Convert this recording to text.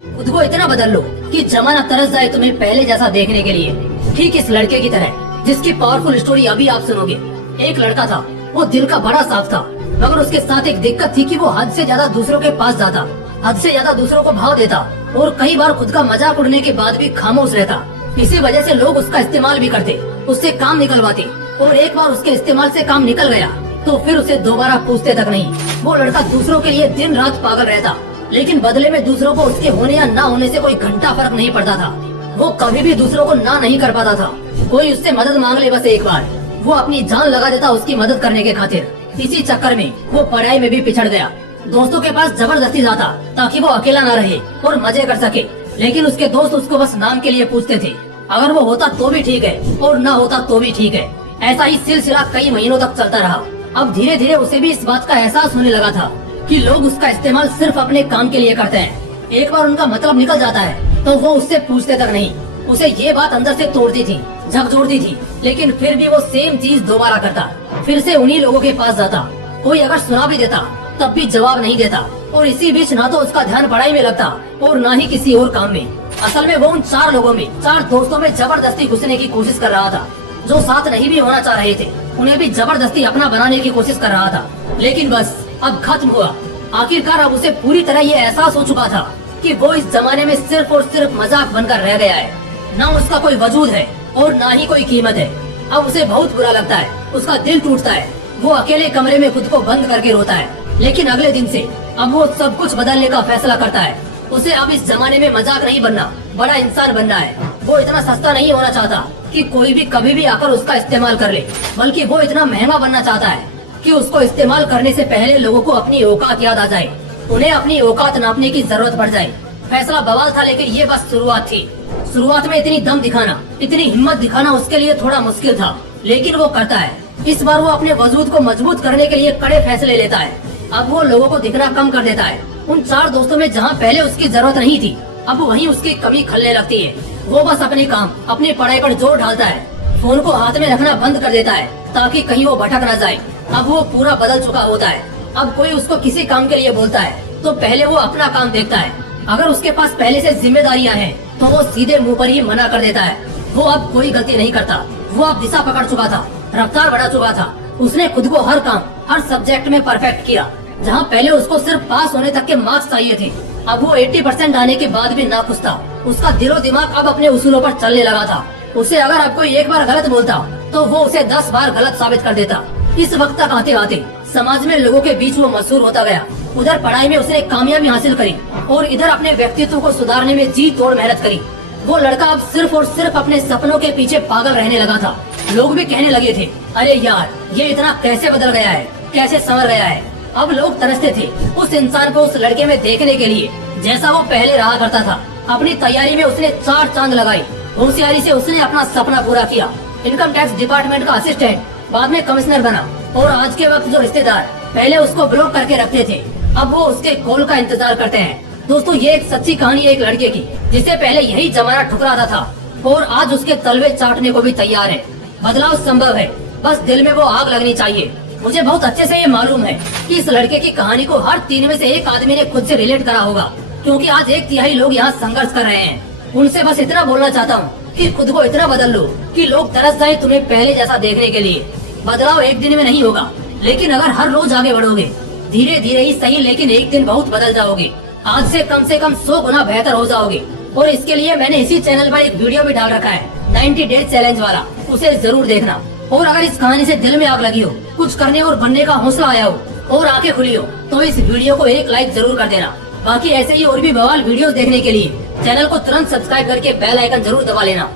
खुद को इतना बदल लो कि जमाना तरस जाए तुम्हें पहले जैसा देखने के लिए। ठीक इस लड़के की तरह जिसकी पावरफुल स्टोरी अभी आप सुनोगे। एक लड़का था, वो दिल का बड़ा साफ था, मगर उसके साथ एक दिक्कत थी कि वो हद से ज्यादा दूसरों के पास जाता, हद से ज्यादा दूसरों को भाव देता और कई बार खुद का मजाक उड़ने के बाद भी खामोश रहता। इसी वजह से लोग उसका इस्तेमाल भी करते, उससे काम निकलवाते, और एक बार उसके इस्तेमाल से काम निकल गया तो फिर उसे दोबारा पूछते तक नहीं। वो लड़का दूसरों के लिए दिन रात पागल रहता, लेकिन बदले में दूसरों को उसके होने या ना होने से कोई घंटा फर्क नहीं पड़ता था। वो कभी भी दूसरों को ना नहीं कर पाता था। कोई उससे मदद मांग ले बस एक बार, वो अपनी जान लगा देता उसकी मदद करने के खातिर। इसी चक्कर में वो पढ़ाई में भी पिछड़ गया। दोस्तों के पास जबरदस्ती जाता ताकि वो अकेला न रहे और मजे कर सके, लेकिन उसके दोस्त उसको बस नाम के लिए पूछते थे। अगर वो होता तो भी ठीक है और न होता तो भी ठीक है। ऐसा ही सिलसिला कई महीनों तक चलता रहा। अब धीरे धीरे उसे भी इस बात का एहसास होने लगा था कि लोग उसका इस्तेमाल सिर्फ अपने काम के लिए करते हैं। एक बार उनका मतलब निकल जाता है तो वो उससे पूछते तक नहीं। उसे ये बात अंदर से तोड़ती थी, झकझोरती थी, लेकिन फिर भी वो सेम चीज दोबारा करता। फिर से उन्हीं लोगों के पास जाता। कोई अगर सुना भी देता तब भी जवाब नहीं देता, और इसी बीच ना तो उसका ध्यान पढ़ाई में लगता और ना ही किसी और काम में। असल में वो उन चार लोगों में, चार दोस्तों में जबरदस्ती घुसने की कोशिश कर रहा था। जो साथ नहीं भी होना चाह रहे थे उन्हें भी जबरदस्ती अपना बनाने की कोशिश कर रहा था। लेकिन बस अब खत्म हुआ। आखिरकार अब उसे पूरी तरह ये एहसास हो चुका था कि वो इस जमाने में सिर्फ और सिर्फ मजाक बनकर रह गया है। न उसका कोई वजूद है और न ही कोई कीमत है। अब उसे बहुत बुरा लगता है, उसका दिल टूटता है। वो अकेले कमरे में खुद को बंद करके रोता है। लेकिन अगले दिन से अब वो सब कुछ बदलने का फैसला करता है। उसे अब इस जमाने में मजाक नहीं बनना, बड़ा इंसान बनना है। वो इतना सस्ता नहीं होना चाहता कि कोई भी कभी भी आकर उसका इस्तेमाल कर ले, बल्कि वो इतना महंगा बनना चाहता है कि उसको इस्तेमाल करने से पहले लोगों को अपनी औकात याद आ जाए, उन्हें अपनी औकात नापने की जरूरत पड़ जाए। फैसला बवाल था, लेकिन ये बस शुरुआत थी। शुरुआत में इतनी दम दिखाना, इतनी हिम्मत दिखाना उसके लिए थोड़ा मुश्किल था, लेकिन वो करता है। इस बार वो अपने वजूद को मजबूत करने के लिए कड़े फैसले लेता है। अब वो लोगों को दिखना कम कर देता है। उन चार दोस्तों में जहाँ पहले उसकी जरूरत नहीं थी, अब वहीं उसकी कमी खलने लगती है। वो बस अपने काम, अपनी पढ़ाई पर जोर डालता है। फोन को हाथ में रखना बंद कर देता है ताकि कहीं वो भटक न जाए। अब वो पूरा बदल चुका होता है। अब कोई उसको किसी काम के लिए बोलता है तो पहले वो अपना काम देखता है। अगर उसके पास पहले से जिम्मेदारियां हैं तो वो सीधे मुंह पर ही मना कर देता है। वो अब कोई गलती नहीं करता। वो अब दिशा पकड़ चुका था, रफ्तार बढ़ा चुका था। उसने खुद को हर काम, हर सब्जेक्ट में परफेक्ट किया। जहाँ पहले उसको सिर्फ पास होने तक के मार्क्स चाहिए थे, अब वो 80% आने के बाद भी नाखुश था। उसका दिलो दिमाग अब अपने उसूलों पर चलने लगा था। उसे अगर अब कोई एक बार गलत बोलता तो वो उसे 10 बार गलत साबित कर देता। इस वक्त तक आते आते समाज में लोगों के बीच वो मशहूर होता गया। उधर पढ़ाई में उसने कामयाबी हासिल करी और इधर अपने व्यक्तित्व को सुधारने में जी तोड़ मेहनत करी। वो लड़का अब सिर्फ और सिर्फ अपने सपनों के पीछे पागल रहने लगा था। लोग भी कहने लगे थे, अरे यार ये इतना कैसे बदल गया है, कैसे संवर गया है। अब लोग तरसते थे उस इंसान को उस लड़के में देखने के लिए जैसा वो पहले रहा करता था। अपनी तैयारी में उसने 4 चांद लगाई। होशियारी से उसने अपना सपना पूरा किया। इनकम टैक्स डिपार्टमेंट का असिस्टेंट, बाद में कमिश्नर बना, और आज के वक्त जो रिश्तेदार पहले उसको ब्लॉक करके रखते थे अब वो उसके कॉल का इंतजार करते हैं। दोस्तों, ये एक सच्ची कहानी है एक लड़के की जिसे पहले यही जमाना ठुकराता था और आज उसके तलवे चाटने को भी तैयार है। बदलाव संभव है, बस दिल में वो आग लगनी चाहिए। मुझे बहुत अच्छे से ये मालूम है कि इस लड़के की कहानी को हर 3 में से एक आदमी ने खुद से रिलेट करा होगा, क्योंकि आज 1/3 लोग यहाँ संघर्ष कर रहे हैं। उनसे बस इतना बोलना चाहता हूँ कि खुद को इतना बदल लो कि लोग तरस जाए तुम्हें पहले जैसा देखने के लिए। बदलाव एक दिन में नहीं होगा, लेकिन अगर हर रोज आगे बढ़ोगे, धीरे धीरे ही सही, लेकिन एक दिन बहुत बदल जाओगे। आज से कम 100 गुना बेहतर हो जाओगे। और इसके लिए मैंने इसी चैनल पर एक वीडियो भी डाल रखा है, 90 डेज चैलेंज वाला, उसे जरूर देखना। और अगर इस कहानी से दिल में आग लगी हो, कुछ करने और बनने का हौसला आया हो और आंखें खुली हो, तो इस वीडियो को एक लाइक जरूर कर देना। बाकी ऐसे ही और भी बवाल वीडियोस देखने के लिए चैनल को तुरंत सब्सक्राइब करके बेल आइकन जरूर दबा लेना।